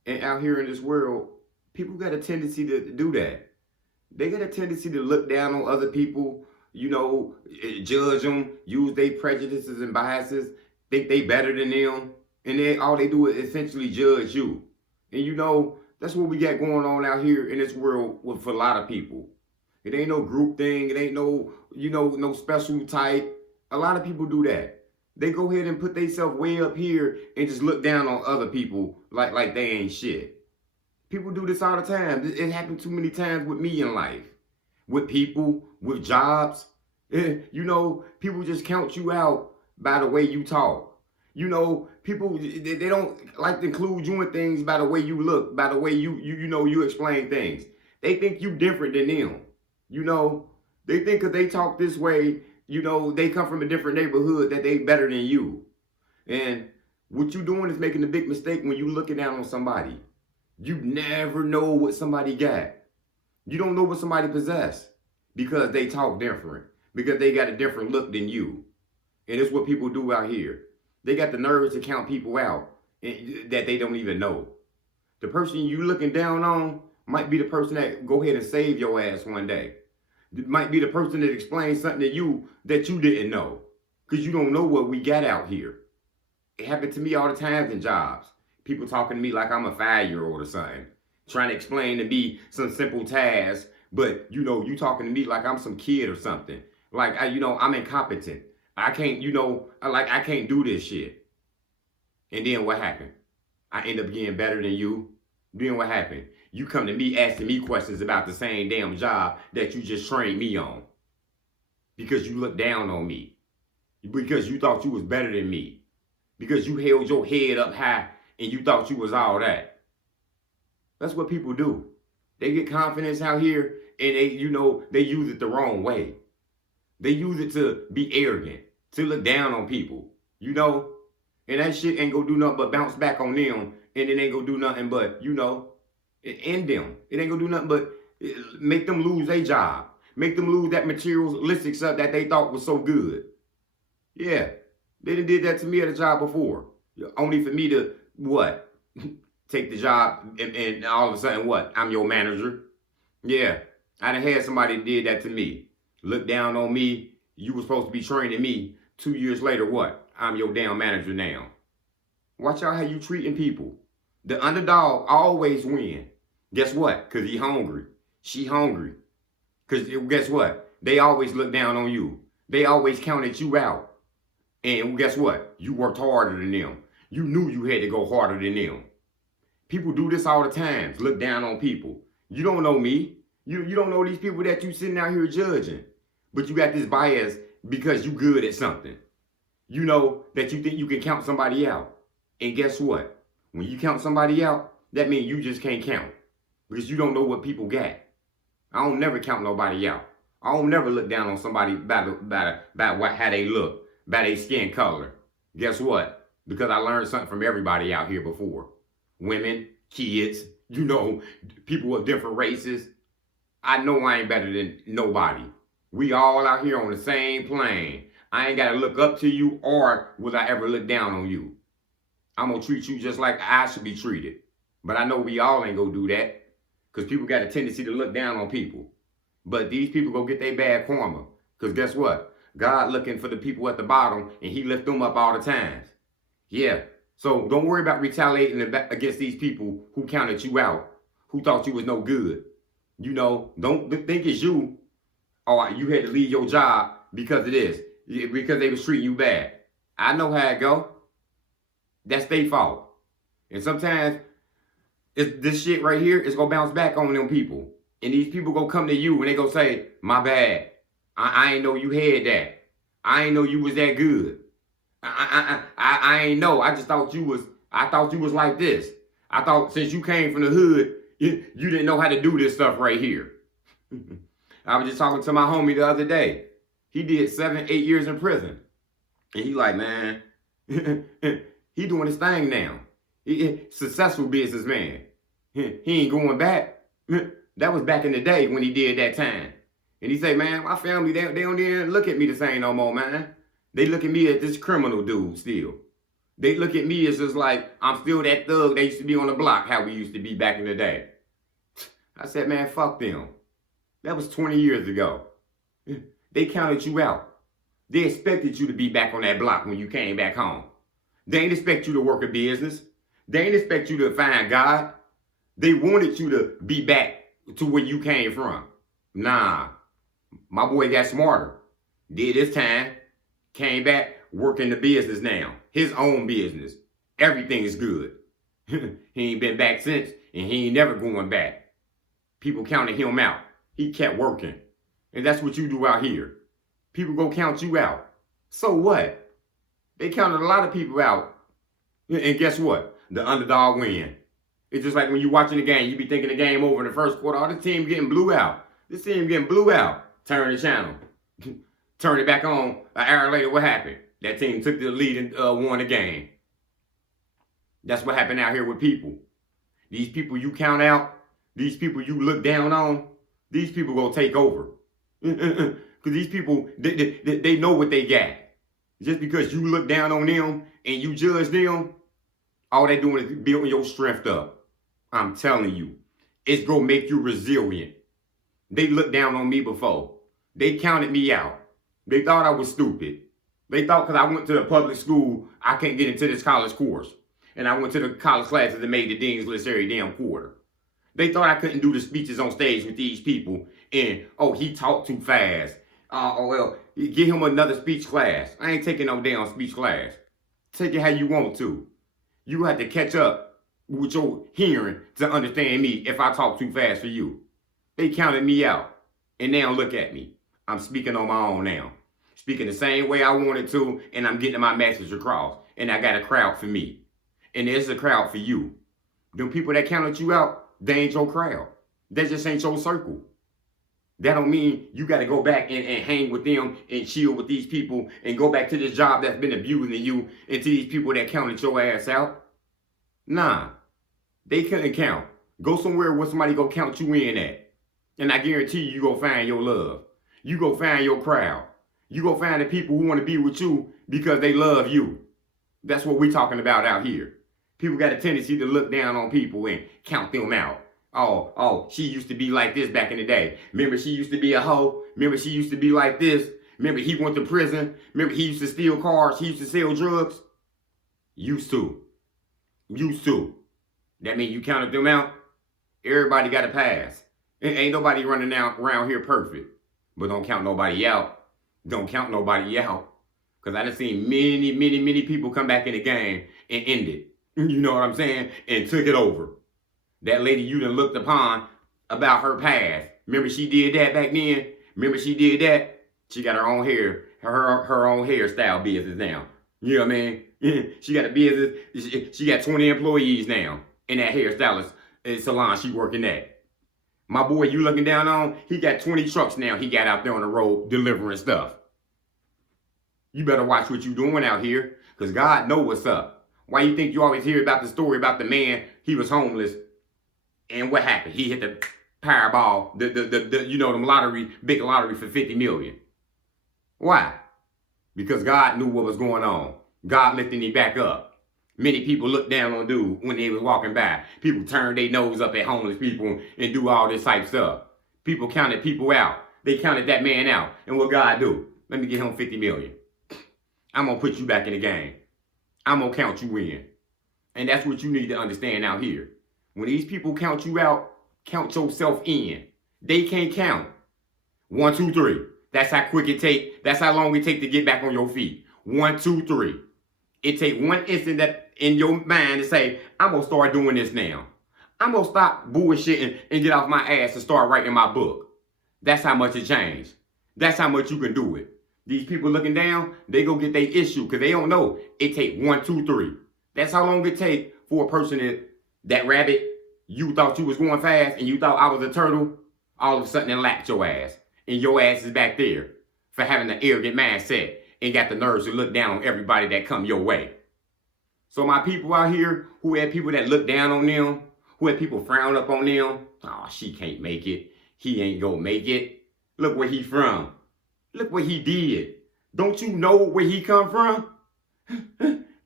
And out here in this world, people got a tendency to do that. They got a tendency to look down on other people, judge them, use their prejudices and biases, think they better than them, and then all they do is essentially judge you. And that's what we got going on out here in this world with for a lot of people. It ain't no group thing. It ain't no special type. A lot of people do that. They go ahead and put themselves way up here and just look down on other people like they ain't shit. People do this all the time. It happened too many times with me in life, with people, with jobs. People just count you out by the way you talk. People they don't like to include you in things by the way you look, by the way you explain things. They think you different than them. You know, they think because they talk this way, they come from a different neighborhood that they better than you. And what you doing is making a big mistake when you looking down on somebody. You never know what somebody got. You don't know what somebody possess because they talk different, because they got a different look than you. And it's what people do out here. They got the nerves to count people out that they don't even know. The person you looking down on might be the person that go ahead and save your ass one day. It might be the person that explains something to you that you didn't know, because you don't know what we got out here. It happened to me all the time in jobs. People talking to me like I'm a 5-year-old or something, trying to explain to me some simple tasks, but you talking to me like I'm some kid or something. Like I'm incompetent. I can't, I can't do this shit. And then what happened? I end up getting better than you. Then what happened? You come to me asking me questions about the same damn job that you just trained me on. Because you looked down on me. Because you thought you was better than me. Because you held your head up high and you thought you was all that. That's what people do. They get confidence out here and they use it the wrong way. They use it to be arrogant, to look down on people, and that shit ain't gonna do nothing but bounce back on them, and it ain't gonna do nothing but, end them. It ain't gonna do nothing but make them lose their job, make them lose that materialistic stuff that they thought was so good. Yeah, they done did that to me at a job before, only for me to, what, take the job and all of a sudden, what, I'm your manager? Yeah, I done had somebody that did that to me. Look down on me. You were supposed to be training me. 2 years later, what? I'm your damn manager now. Watch out how you treating people. The underdog always win. Guess what? Because he hungry. She hungry. Because guess what? They always look down on you. They always counted you out. And guess what? You worked harder than them. You knew you had to go harder than them. People do this all the time. Look down on people. You don't know me. You don't know these people that you sitting out here judging. But you got this bias because you good at something. You know that you think you can count somebody out. And guess what? When you count somebody out, that means you just can't count. Because you don't know what people got. I don't never count nobody out. I don't never look down on somebody by how they look, by their skin color. Guess what? Because I learned something from everybody out here before. Women, kids, people of different races. I know I ain't better than nobody. We all out here on the same plane. I ain't got to look up to you, or will I ever look down on you. I'm going to treat you just like I should be treated. But I know we all ain't going to do that, because people got a tendency to look down on people. But these people go get their bad karma, because guess what? God looking for the people at the bottom, and he lift them up all the time. Yeah, so don't worry about retaliating against these people who counted you out, who thought you was no good. Don't think it's you, or you had to leave your job because of this, because they was treating you bad. I know how it go. That's their fault. And sometimes this shit right here is gonna bounce back on them people. And these people gonna come to you and they gonna say, my bad. I ain't know you had that. I ain't know you was that good. I ain't know. I thought you was like this. I thought since you came from the hood, you didn't know how to do this stuff right here. I was just talking to my homie the other day. He did 7, 8 years in prison. And he like, man, he doing his thing now. Successful businessman. He ain't going back. That was back in the day when he did that time. And he say, man, my family, they don't even look at me the same no more, man. They look at me as this criminal dude still. They look at me as just like I'm still that thug that used to be on the block, how we used to be back in the day. I said, man, fuck them. That was 20 years ago. They counted you out. They expected you to be back on that block when you came back home. They ain't expect you to work a business. They ain't expect you to find God. They wanted you to be back to where you came from. Nah, my boy got smarter. Did his time, came back, working the business now. His own business. Everything is good. He ain't been back since, and he ain't never going back. People counted him out. He kept working. And that's what you do out here. People go count you out. So what? They counted a lot of people out. And guess what? The underdog win. It's just like when you're watching the game, you be thinking the game over in the first quarter. Oh, this team getting blew out. This team getting blew out. Turn the channel. Turn it back on. An hour later, what happened? That team took the lead and won the game. That's what happened out here with people. These people you count out, these people you look down on, these people gonna take over. Because these people, they know what they got. Just because you look down on them and you judge them, all they doing is building your strength up. I'm telling you, it's gonna make you resilient. They looked down on me before. They counted me out. They thought I was stupid. They thought because I went to the public school, I can't get into this college course. And I went to the college classes that made the dean's list every damn quarter. They thought I couldn't do the speeches on stage with these people. And, oh, he talked too fast. Oh, well, give him another speech class. I ain't taking no damn speech class. Take it how you want to. You have to catch up with your hearing to understand me if I talk too fast for you. They counted me out. And now look at me. I'm speaking on my own now. Speaking the same way I wanted to, and I'm getting my message across. And I got a crowd for me. And there's a crowd for you. Them people that counted you out, they ain't your crowd. They just ain't your circle. That don't mean you got to go back and hang with them and chill with these people and go back to this job that's been abusing you and to these people that counted your ass out. Nah, they couldn't count. Go somewhere where somebody go count you in at. And I guarantee you go find your love. You go find your crowd. You go find the people who want to be with you because they love you. That's what we're talking about out here. People got a tendency to look down on people and count them out. Oh, she used to be like this back in the day. Remember, she used to be a hoe. Remember, she used to be like this. Remember, he went to prison. Remember, he used to steal cars. He used to sell drugs. Used to. That means you counted them out. Everybody got a pass. Ain't nobody running out around here perfect. But don't count nobody out. Don't count nobody out. Because I done seen many people come back in the game and end it. You know what I'm saying? And took it over. That lady you done looked upon about her past. Remember she did that back then? Remember she did that? She got her own hair, her own hairstyle business now. You know what I mean? She got a business. She got 20 employees now in that hairstylist salon she working at. My boy you looking down on, he got 20 trucks now. He got out there on the road delivering stuff. You better watch what you doing out here, because God know what's up. Why you think you always hear about the story about the man, he was homeless, and what happened? He hit the Powerball, you know, them big lottery for 50 million. Why? Because God knew what was going on. God lifted him back up. Many people looked down on dude when they was walking by. People turned their nose up at homeless people and do all this type stuff. People counted people out. They counted that man out. And what God do? Let me get him 50 million. I'm going to put you back in the game. I'm going to count you in. And that's what you need to understand out here. When these people count you out, count yourself in. They can't count. 1, 2, 3. That's how quick it take. That's how long it take to get back on your feet. 1, 2, 3. It take one instant that in your mind to say, I'm going to start doing this now. I'm going to stop bullshitting and get off my ass and start writing my book. That's how much it changed. That's how much you can do it. These people looking down, they go get their issue because they don't know. It take 1, 2, 3. That's how long it take for a person that rabbit, you thought you was going fast and you thought I was a turtle, all of a sudden it lapped your ass. And your ass is back there for having an arrogant mindset and got the nerves to look down on everybody that come your way. So my people out here who had people that look down on them, who had people frown up on them, oh, she can't make it. He ain't gonna make it. Look where he from. Look what he did. Don't you know where he come from?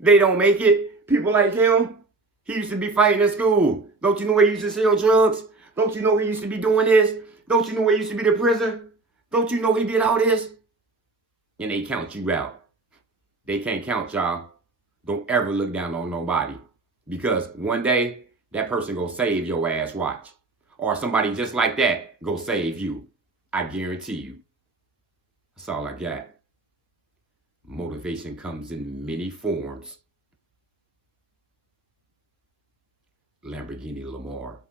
They don't make it. People like him, he used to be fighting in school. Don't you know he used to sell drugs? Don't you know he used to be doing this? Don't you know he used to be in prison? Don't you know he did all this? And they count you out. They can't count y'all. Don't ever look down on nobody. Because one day, that person go save your ass, watch. Or somebody just like that go save you. I guarantee you. That's all I got. Motivation comes in many forms. Lamborghini Lamar.